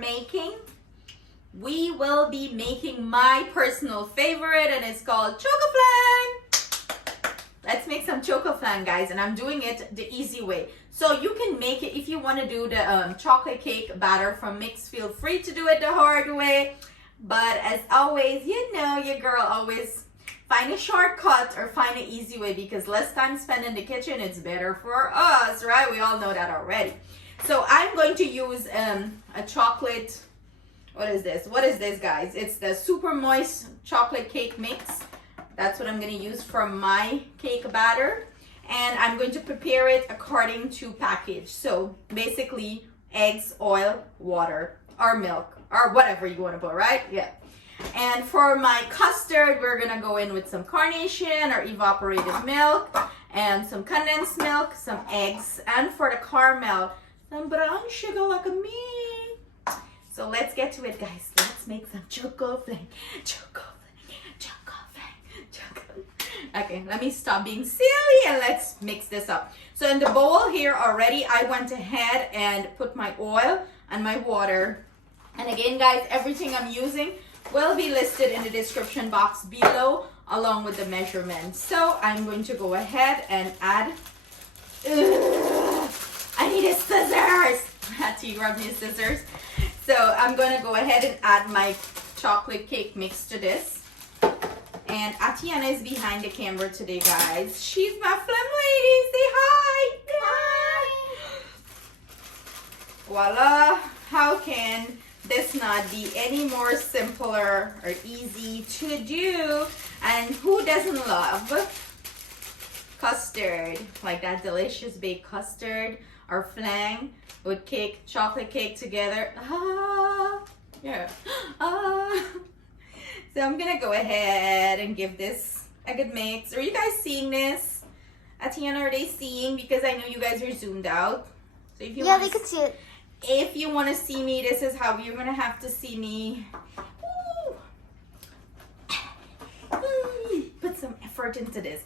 making? We will be making my personal favorite, and it's called Chocoflan. Let's make some Chocoflan, guys, and I'm doing it the easy way. So you can make it, if you want to do the chocolate cake batter from mix, feel free to do it the hard way. But as always, you know your girl always find a shortcut or find an easy way, because less time spent in the kitchen, it's better for us, right? We all know that already. So I'm going to use a chocolate, what is this, guys? It's the super moist chocolate cake mix. That's what I'm going to use for my cake batter. And I'm going to prepare it according to package. So basically eggs, oil, water, or milk, or whatever you want to put, right? Yeah. And for my custard, we're gonna go in with some carnation or evaporated milk and some condensed milk, some eggs, and for the caramel, some brown sugar like me. So let's get to it, guys. Let's make some Chocoflan. Okay, let me stop being silly and let's mix this up. So in the bowl here already, I went ahead and put my oil and my water. And again, guys, everything I'm using will be listed in the description box below along with the measurements. So I'm going to go ahead and add, I need a scissors. Hattie, grab me a scissors. So I'm going to go ahead and add my chocolate cake mix to this. And Atiana is behind the camera today, guys. She's my Flan lady. Say hi. Hi. Voila. How can this not be any more simpler or easy to do? And who doesn't love custard? Like that delicious baked custard or flan with cake, chocolate cake together. Ah, yeah. Ah. So I'm gonna go ahead and give this a good mix. Are you guys seeing this? Atiana, are they seeing? Because I know you guys are zoomed out. So if you they could see it. If you want to see me, this is how you're gonna have to see me. Put some effort into this.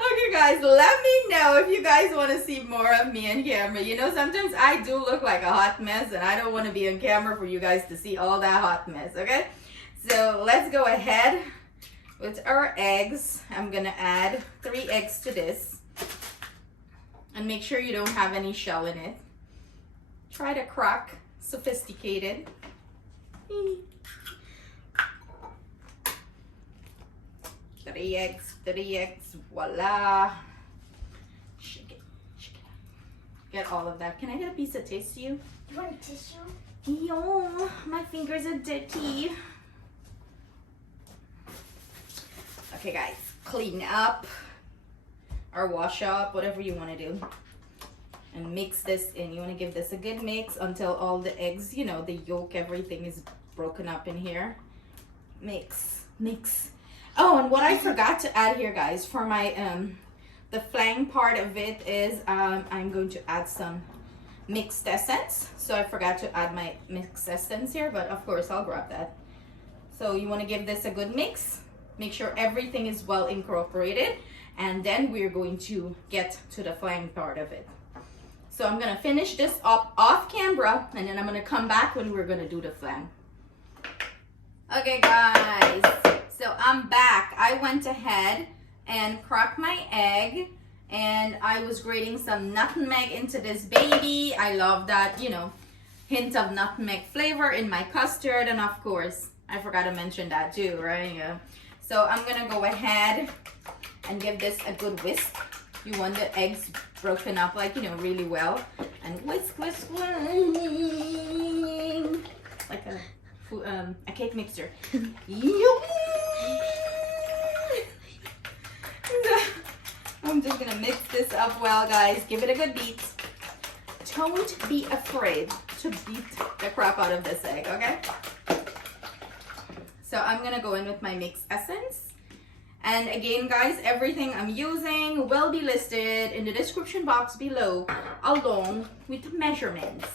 Okay, guys, let me know if you guys want to see more of me on camera. You know, sometimes I do look like a hot mess, and I don't want to be on camera for you guys to see all that hot mess, okay? So let's go ahead with our eggs. I'm gonna add 3 eggs to this. And make sure you don't have any shell in it. Try to crack sophisticated. 3 eggs, voila. Shake it. Get all of that. Can I get a piece of tissue? You want a tissue? Yo, my fingers are dirty. Okay, guys, clean up or wash up, whatever you want to do, and mix this in. You want to give this a good mix until all the eggs, you know, the yolk, everything is broken up in here. Mix. Oh, and what I forgot to add here, guys, for my the flan part of it is I'm going to add some mixed essence. So I forgot to add my mixed essence here, but of course I'll grab that. So you want to give this a good mix. Make sure everything is well incorporated, and then we're going to get to the flan part of it. So I'm gonna finish this up off camera, and then I'm gonna come back when we're gonna do the flan. Okay, guys, so I'm back. I went ahead and cracked my egg, and I was grating some nutmeg into this baby. I love that, you know, hint of nutmeg flavor in my custard, and of course, I forgot to mention that too, right? Yeah. So I'm gonna go ahead and give this a good whisk. You want the eggs broken up, like, you know, really well. And whisk. Like a cake mixer. I'm just gonna mix this up well, guys. Give it a good beat. Don't be afraid to beat the crap out of this egg, okay? So I'm gonna go in with my mixed essence. And again, guys, everything I'm using will be listed in the description box below, along with the measurements.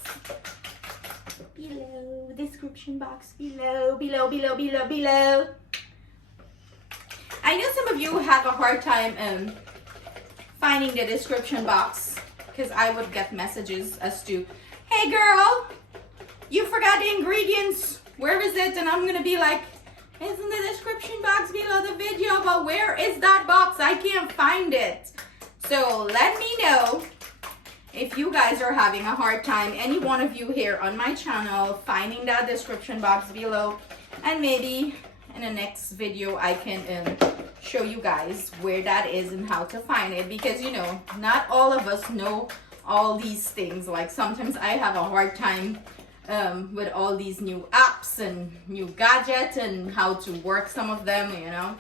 Below, description box below. I know some of you have a hard time finding the description box because I would get messages as to, hey girl, you forgot the ingredients. Where is it? And I'm gonna be like, it's in the description box below the video, but where is that box? I can't find it. So let me know if you guys are having a hard time, any one of you here on my channel, finding that description box below. And maybe in the next video I can show you guys where that is and how to find it, because you know, not all of us know all these things. Like sometimes I have a hard time with all these new apps and new gadgets and how to work some of them, you know.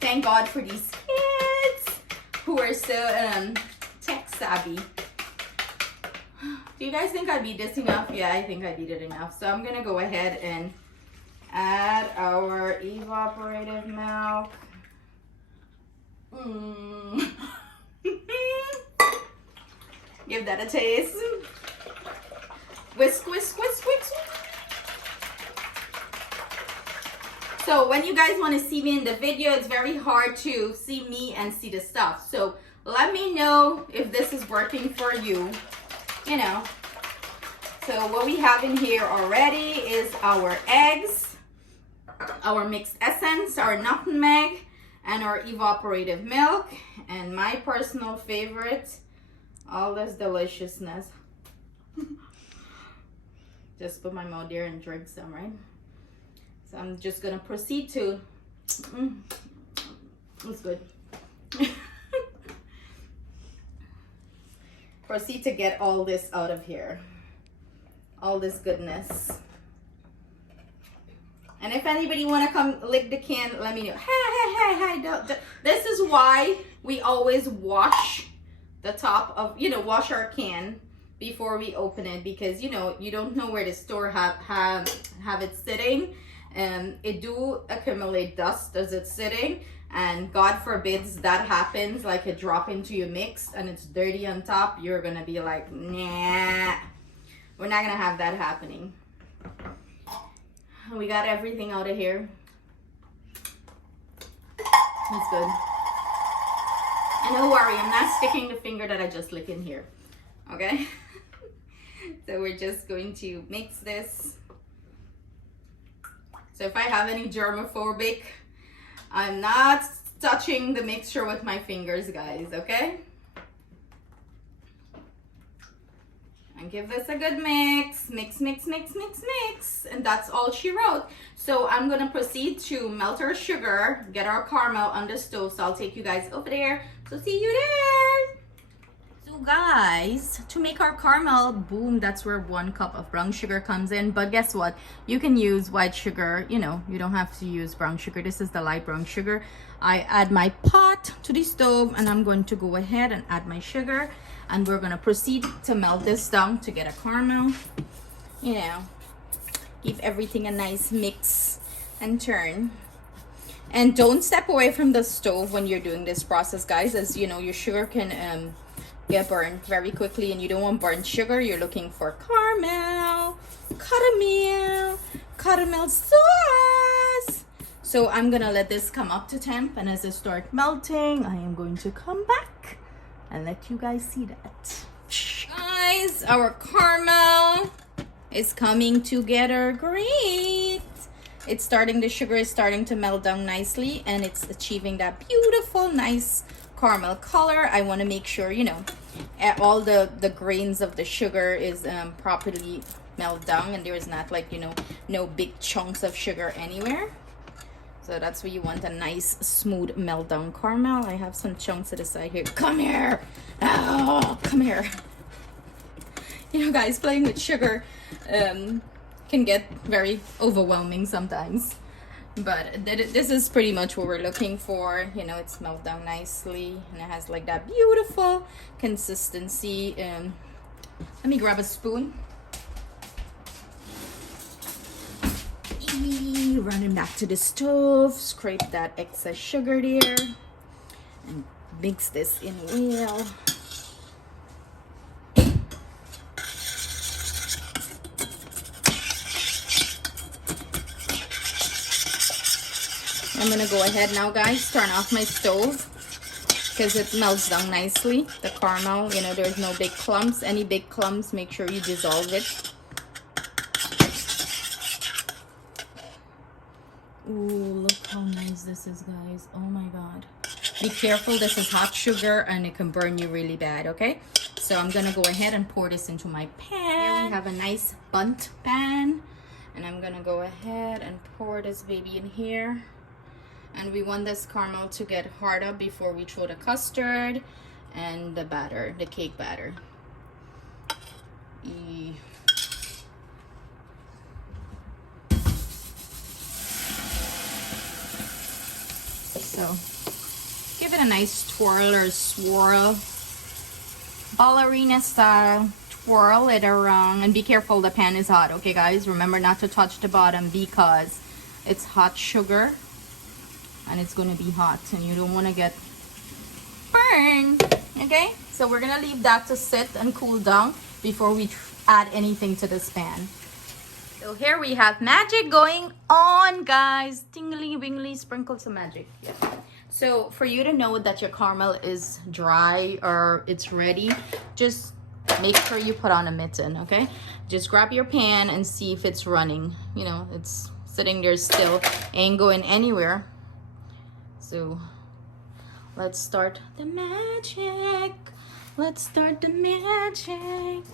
Thank God for these kids who are so tech savvy. Do you guys think I beat this enough? Yeah, I think I beat it enough. So I'm gonna go ahead and add our evaporated milk. Give that a taste. Whisk, whisk, whisk, whisk. So when you guys want to see me in the video, it's very hard to see me and see the stuff. So let me know if this is working for you, you know. So what we have in here already is our eggs, our mixed essence, our nutmeg, and our evaporated milk. And my personal favorite, all this deliciousness. Just put my mouth there and drink some, right? So I'm just gonna proceed to, it's good. Proceed to get all this out of here. All this goodness. And if anybody wanna come lick the can, let me know. Hey, this is why we always wash the top of, you know, wash our can before we open it, because you know, you don't know where the store have it sitting, and it do accumulate dust as it's sitting, and God forbids that happens, like a drop into your mix and it's dirty on top. You're gonna be like, nah, we're not gonna have that happening. We got everything out of here. That's good. And don't worry, I'm not sticking the finger that I just licked in here, okay? So we're just going to mix this. So if I have any germophobic, I'm not touching the mixture with my fingers, guys, okay? And give this a good mix. Mix, mix, mix, mix, mix. And that's all she wrote. So I'm gonna proceed to melt our sugar, get our caramel on the stove. So I'll take you guys over there. So see you there. So guys, to make our caramel, boom, that's where 1 cup of brown sugar comes in. But guess what? You can use white sugar, you know, you don't have to use brown sugar. This is the light brown sugar. I add my pot to the stove, and I'm going to go ahead and add my sugar, and we're gonna proceed to melt this down to get a caramel. You know, give everything a nice mix and turn. And don't step away from the stove when you're doing this process, guys, as you know, your sugar can get burned very quickly, and you don't want burnt sugar. You're looking for caramel sauce. So I'm gonna let this come up to temp, and as it starts melting, I am going to come back and let you guys see that. Guys, our caramel is coming together great. It's starting, the sugar is starting to melt down nicely, and it's achieving that beautiful, nice caramel color. I want to make sure, you know, all the grains of the sugar is properly melt down, and there is not, like, you know, no big chunks of sugar anywhere. So that's where you want a nice smooth melt down caramel. I have some chunks to the side here. Come here. Oh, come here. You know, guys, playing with sugar can get very overwhelming sometimes. But this is pretty much what we're looking for. You know, it's melt down nicely, and it has like that beautiful consistency. Let me grab a spoon. Running back to the stove, scrape that excess sugar there, and mix this in well. I'm gonna go ahead now, guys, turn off my stove because it melts down nicely. The caramel, you know, there's no big clumps. Any big clumps, make sure you dissolve it. Ooh, look how nice this is, guys. Oh my god. Be careful, this is hot sugar and it can burn you really bad, okay? So I'm gonna go ahead and pour this into my pan. Here we have a nice bundt pan. And I'm gonna go ahead and pour this baby in here. And we want this caramel to get harder before we throw the custard and the batter, the cake batter. So give it a nice twirl or swirl, ballerina style. Twirl it around and be careful, the pan is hot, okay guys? Remember not to touch the bottom because it's hot sugar and it's going to be hot and you don't want to get burned, okay? So we're going to leave that to sit and cool down before we add anything to this pan. So here we have magic going on, guys. Tingly wingly, sprinkle some magic. Yeah. So for you to know that your caramel is dry or it's ready, just make sure you put on a mitten, okay? Just grab your pan and see if it's running. You know, it's sitting there still, ain't going anywhere. So let's start the magic. Let's start the magic.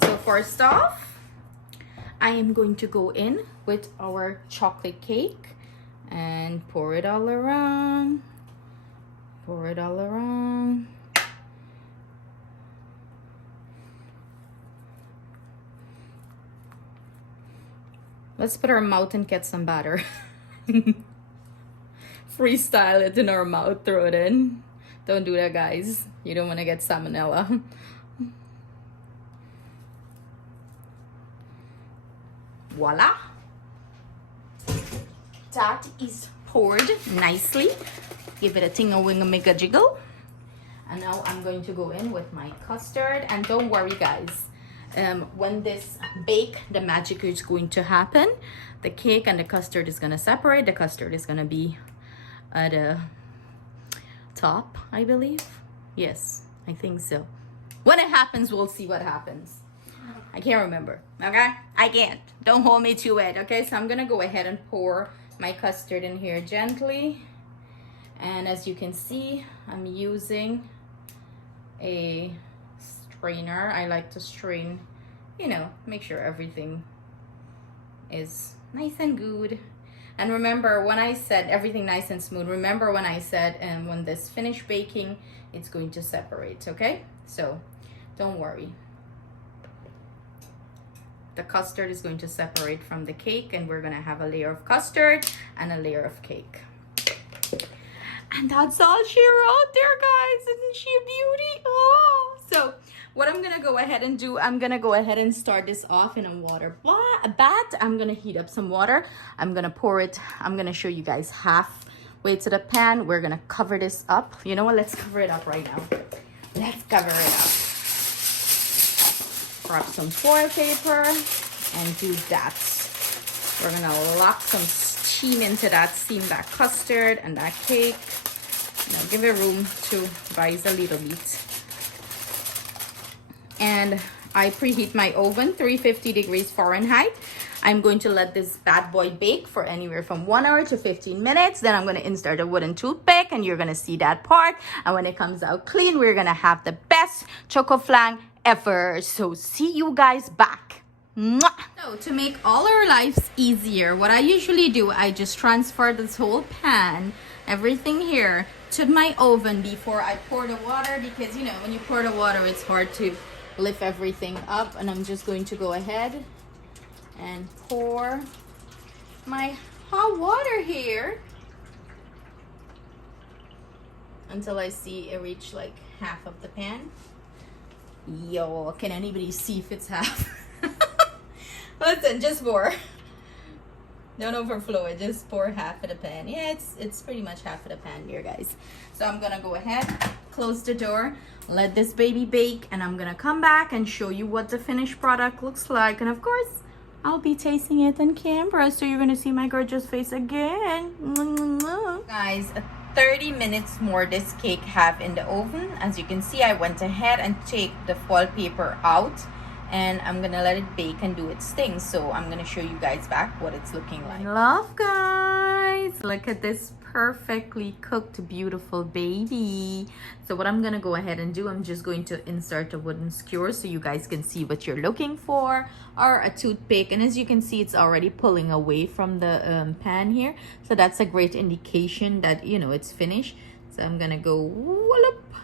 So first off, I am going to go in with our chocolate cake and pour it all around. Pour it all around. Let's put our mouth and get some batter. Freestyle it in our mouth, throw it in. Don't do that, guys. You don't want to get salmonella. Voila. That is poured nicely. Give it a tingle-wingle, jiggle. And now I'm going to go in with my custard. And don't worry, guys. When this bake, the magic is going to happen. The cake and the custard is going to separate. The custard is going to be at the top, I believe. Yes, I think so. When it happens, we'll see what happens. I can't remember, okay? I can't. Don't hold me to it, okay? So I'm going to go ahead and pour my custard in here gently. And as you can see, I'm using a strainer. I like to strain, you know, make sure everything is nice and good. And remember when I said everything nice and smooth, remember when I said when this finished baking, it's going to separate, okay? So don't worry. The custard is going to separate from the cake and we're gonna have a layer of custard and a layer of cake. And that's all she wrote there, guys. Isn't she a beauty? Oh, so what I'm gonna go ahead and do, I'm gonna go ahead and start this off in a water bath. I'm gonna heat up some water. I'm gonna pour it. I'm gonna show you guys halfway to the pan. We're gonna cover this up. You know what? Let's cover it up right now. Let's cover it up. Grab some foil paper and do that. We're gonna lock some steam into that steam, that custard and that cake. Now give it room to rise a little bit. And I preheat my oven 350 degrees Fahrenheit. I'm going to let this bad boy bake for anywhere from 1 hour to 15 minutes. Then I'm going to insert a wooden toothpick and you're going to see that part. And when it comes out clean, we're going to have the best Chocoflan ever. So see you guys back. Mwah! So to make all our lives easier, what I usually do, I just transfer this whole pan, everything here, to my oven before I pour the water, because you know when you pour the water it's hard to lift everything up. And I'm just going to go ahead and pour my hot water here until I see it reach like half of the pan. Yo, can anybody see if it's half? Listen, just pour. Don't overflow it, just pour half of the pan. Yeah, it's pretty much half of the pan here, guys. So I'm gonna go ahead, close the door, let this baby bake, and I'm gonna come back and show you what the finished product looks like. And of course, I'll be tasting it on camera, so you're gonna see my gorgeous face again. Guys, 30 minutes more this cake have in the oven. As you can see, I went ahead and take the foil paper out, and I'm gonna let it bake and do its thing. So I'm gonna show you guys back what it's looking like. Love, guys, look at this perfectly cooked beautiful baby. So what I'm gonna go ahead and do, I'm just going to insert a wooden skewer so you guys can see what you're looking for, or a toothpick. And as you can see, it's already pulling away from the pan here, so that's a great indication that, you know, it's finished. So I'm gonna go whoop,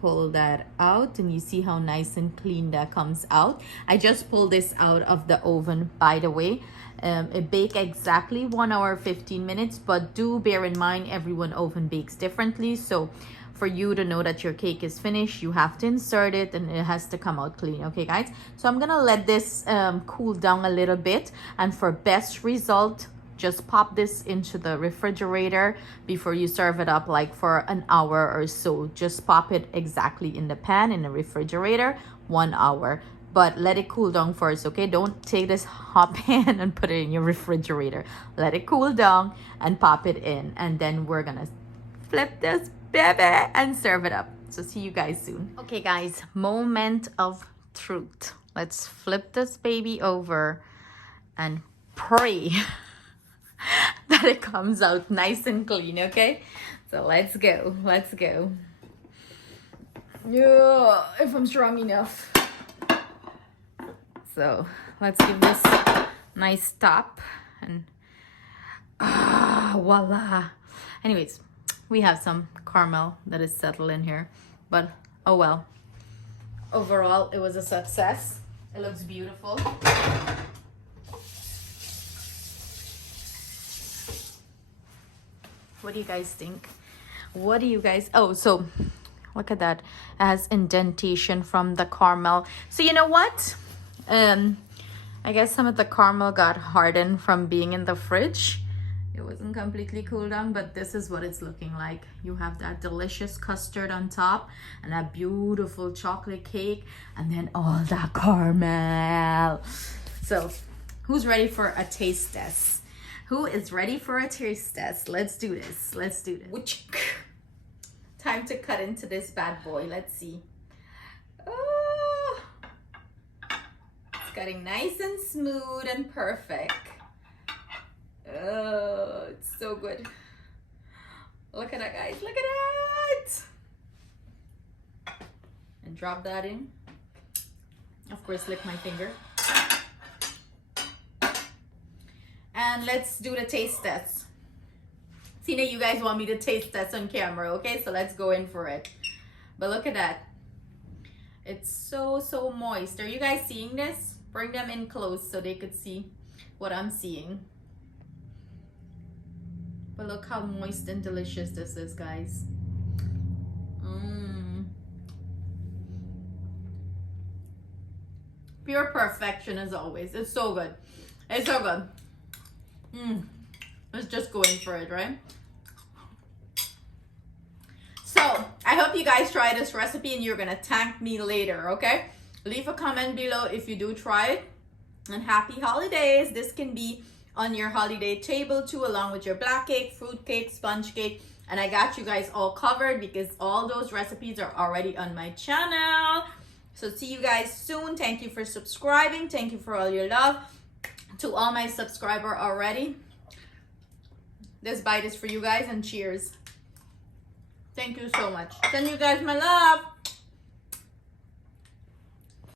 pull that out, and you see how nice and clean that comes out. I just pulled this out of the oven, by the way. It baked exactly 1 hour 15 minutes, but do bear in mind everyone oven bakes differently. So for you to know that your cake is finished, you have to insert it and it has to come out clean. Okay, guys, so I'm gonna let this cool down a little bit, and for best result, just pop this into the refrigerator before you serve it up, like for an hour or so. Just pop it exactly in the pan in the refrigerator, 1 hour. But let it cool down first, okay? Don't take this hot pan and put it in your refrigerator. Let it cool down and pop it in. And then we're gonna flip this baby and serve it up. So see you guys soon. Okay, guys, moment of truth. Let's flip this baby over and pray that it comes out nice and clean, okay? So let's go, let's go. Yeah, if I'm strong enough. So let's give this a nice top, and voila. Anyways, we have some caramel that is settled in here, but oh well. Overall, it was a success. It looks beautiful. What do you guys think? What do you guys... Oh, so look at that. It has indentation from the caramel. So you know what? I guess some of the caramel got hardened from being in the fridge. It wasn't completely cooled down, but this is what it's looking like. You have that delicious custard on top and that beautiful chocolate cake, and then all that caramel. So who's ready for a taste test? Who is ready for a taste test? Let's do this. Let's do this. Time to cut into this bad boy. Let's see. Oh, it's cutting nice and smooth and perfect. Oh, it's so good. Look at that, guys. Look at that. And drop that in. Of course, lick my finger. And let's do the taste test. Tina, you guys want me to taste test on camera, okay? So let's go in for it. But look at that. It's so moist. Are you guys seeing this? Bring them in close so they could see what I'm seeing. But look how moist and delicious this is, guys. Pure perfection as always. It's so good. It's so good. Let's just go in for it, right? So I hope you guys try this recipe and you're gonna thank me later, okay? Leave a comment below if you do try it. And happy holidays. This can be on your holiday table too, along with your black cake, fruit cake, sponge cake. And I got you guys all covered because all those recipes are already on my channel. So see you guys soon. Thank you for subscribing. Thank you for all your love. To all my subscribers already, this bite is for you guys, and cheers. Thank you so much. Send you guys my love.